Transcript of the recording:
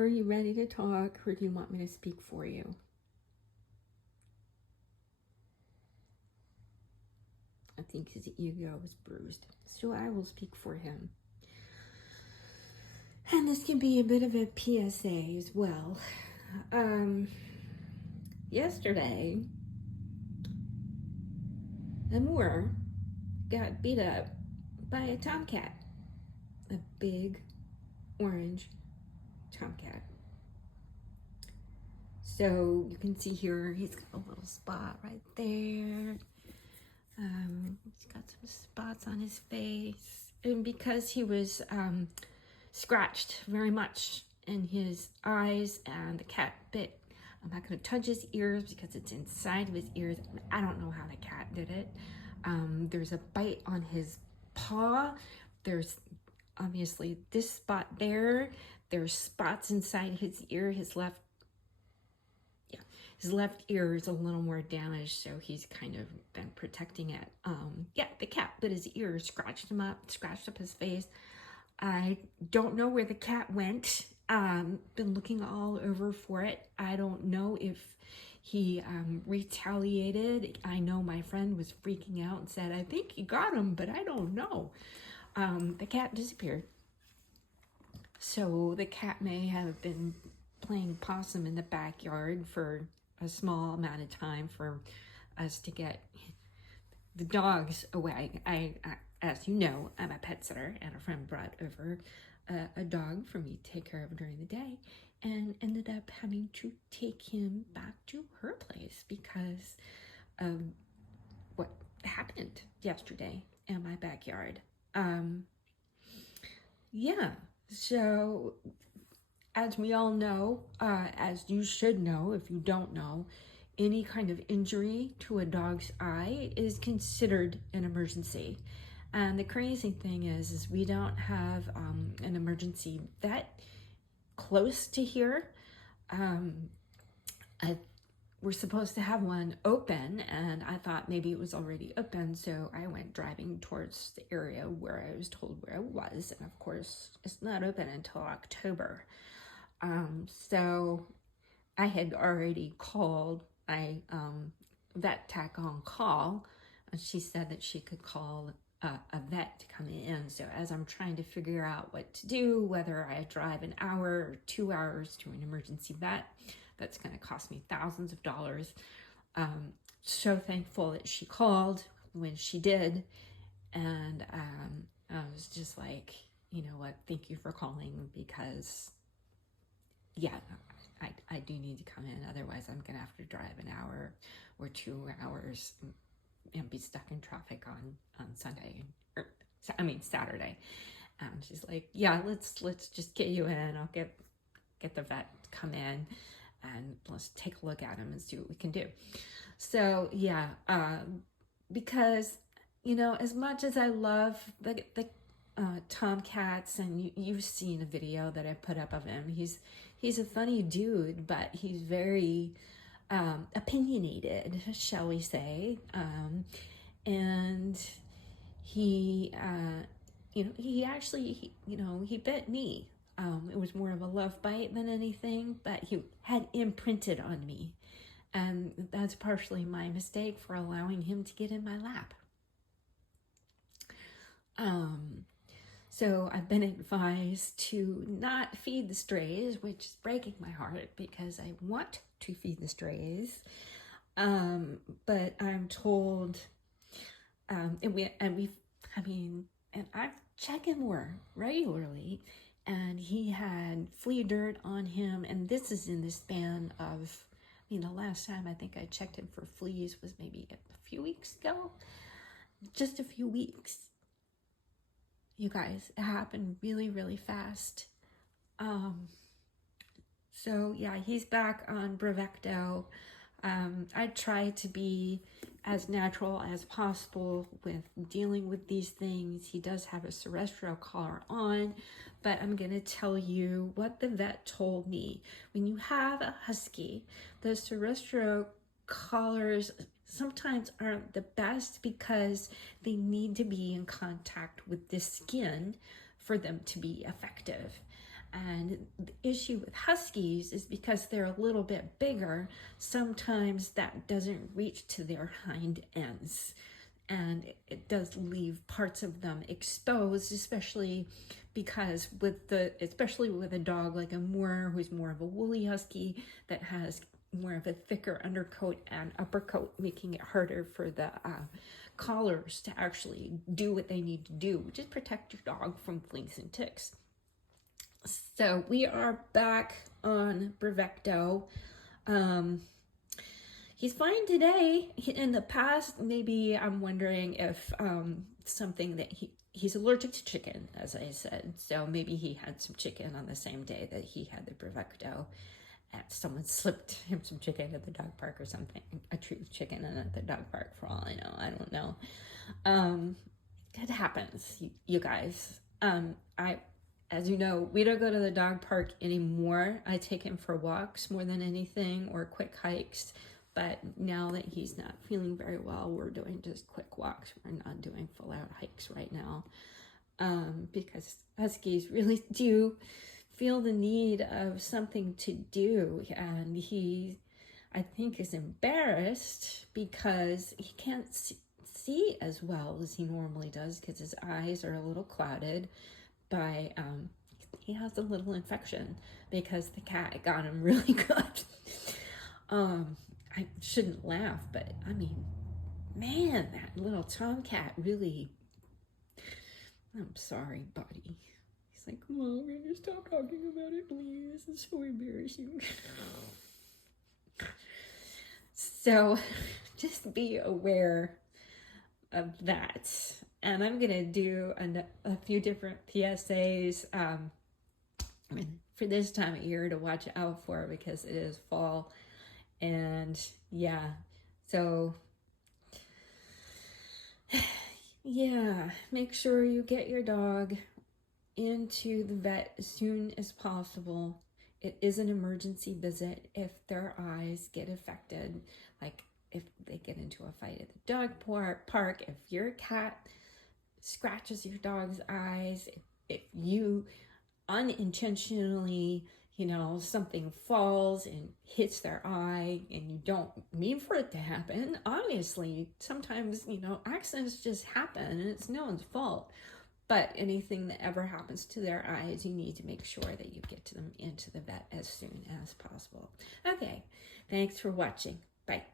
Are you ready to talk, or do you want me to speak for you? I think his ego is bruised, so I will speak for him. And this can be a bit of a PSA as well. Yesterday, Amour got beat up by a tomcat, a big orange tomcat. So you can see here, he's got a little spot right there. He's got some spots on his face. And because he was scratched very much in his eyes and the cat bit, I'm not going to touch his ears because it's inside of his ears. I don't know how the cat did it. There's a bite on his paw. There's obviously this spot there. There's spots inside his ear. His left ear is a little more damaged, so he's kind of been protecting it. Yeah, the cat bit his ear, scratched him up, scratched up his face. I don't know where the cat went. Been looking all over for it. I don't know if he retaliated. I know my friend was freaking out and said, I think he got him, but I don't know. The cat disappeared. So the cat may have been playing possum in the backyard for a small amount of time for us to get the dogs away. I as you know, I'm a pet sitter, and a friend brought over a dog for me to take care of during the day, and ended up having to take him back to her place because of what happened yesterday in my backyard. Yeah, so as we all know, as you should know if you don't know, any kind of injury to a dog's eye is considered an emergency. And the crazy thing is we don't have an emergency vet close to here. We're supposed to have one open, and I thought maybe it was already open, so I went driving towards the area where I was told where it was, and of course it's not open until October. So I had already called my vet tech on call, and she said that she could call a vet to come in. So as I'm trying to figure out what to do, whether I drive an hour or 2 hours to an emergency vet, that's going to cost me thousands of dollars. So thankful that she called when she did. And I was just like, you know what, thank you for calling, because yeah, I do need to come in. Otherwise, I'm going to have to drive an hour or 2 hours and be stuck in traffic on Sunday, or Saturday. And she's like, yeah, let's just get you in. I'll get the vet to come in, and let's take a look at him and see what we can do. So yeah, because, you know, as much as I love the tomcats, and you've seen a video that I put up of him, he's a funny dude, but he's very opinionated, shall we say, and he he actually he bit me. It was more of a love bite than anything, but he had imprinted on me, and that's partially my mistake for allowing him to get in my lap. So I've been advised to not feed the strays, which is breaking my heart because I want to feed the strays. But I'm told, and I've checked him more regularly, and he had flea dirt on him, and this is in the span of, the last time I think I checked him for fleas was maybe a few weeks ago, just a few weeks. You guys, it happened really, really fast. So yeah, he's back on Bravecto. I try to be as natural as possible with dealing with these things. He does have a Serestro collar on, but I'm going to tell you what the vet told me. When you have a Husky, the Serestro collars sometimes aren't the best because they need to be in contact with the skin for them to be effective. And the issue with Huskies is because they're a little bit bigger, sometimes that doesn't reach to their hind ends. And it does leave parts of them exposed, especially because especially with a dog like Amour, who's more of a woolly husky that has more of a thicker undercoat and uppercoat, making it harder for the collars to actually do what they need to do, which is protect your dog from fleas and ticks. So we are back on Bravecto. He's fine today. In the past, maybe I'm wondering if something that he's allergic to chicken, as I said. So maybe he had some chicken on the same day that he had the Bravecto. And someone slipped him some chicken at the dog park or something. A treat of chicken at the dog park, for all I know. I don't know. It happens, you guys. As you know, we don't go to the dog park anymore. I take him for walks more than anything, or quick hikes. But now that he's not feeling very well, we're doing just quick walks. We're not doing full out hikes right now. Because Huskies really do feel the need of something to do. And he, I think, is embarrassed because he can't see as well as he normally does because his eyes are a little clouded by, he has a little infection because the cat got him really good. I shouldn't laugh, but I mean, man, that little tomcat really, I'm sorry, buddy. He's like, Mom, can you stop talking about it, please? It's so embarrassing. So just be aware of that. And I'm going to do a few different PSAs for this time of year to watch out for because it is fall. And yeah, so yeah, make sure you get your dog into the vet as soon as possible. It is an emergency visit if their eyes get affected, like if they get into a fight at the dog park, if your cat scratches your dog's eyes, if you unintentionally, something falls and hits their eye and you don't mean for it to happen. Obviously, sometimes, accidents just happen and it's no one's fault. But anything that ever happens to their eyes, you need to make sure that you get them into the vet as soon as possible. Okay, thanks for watching. Bye.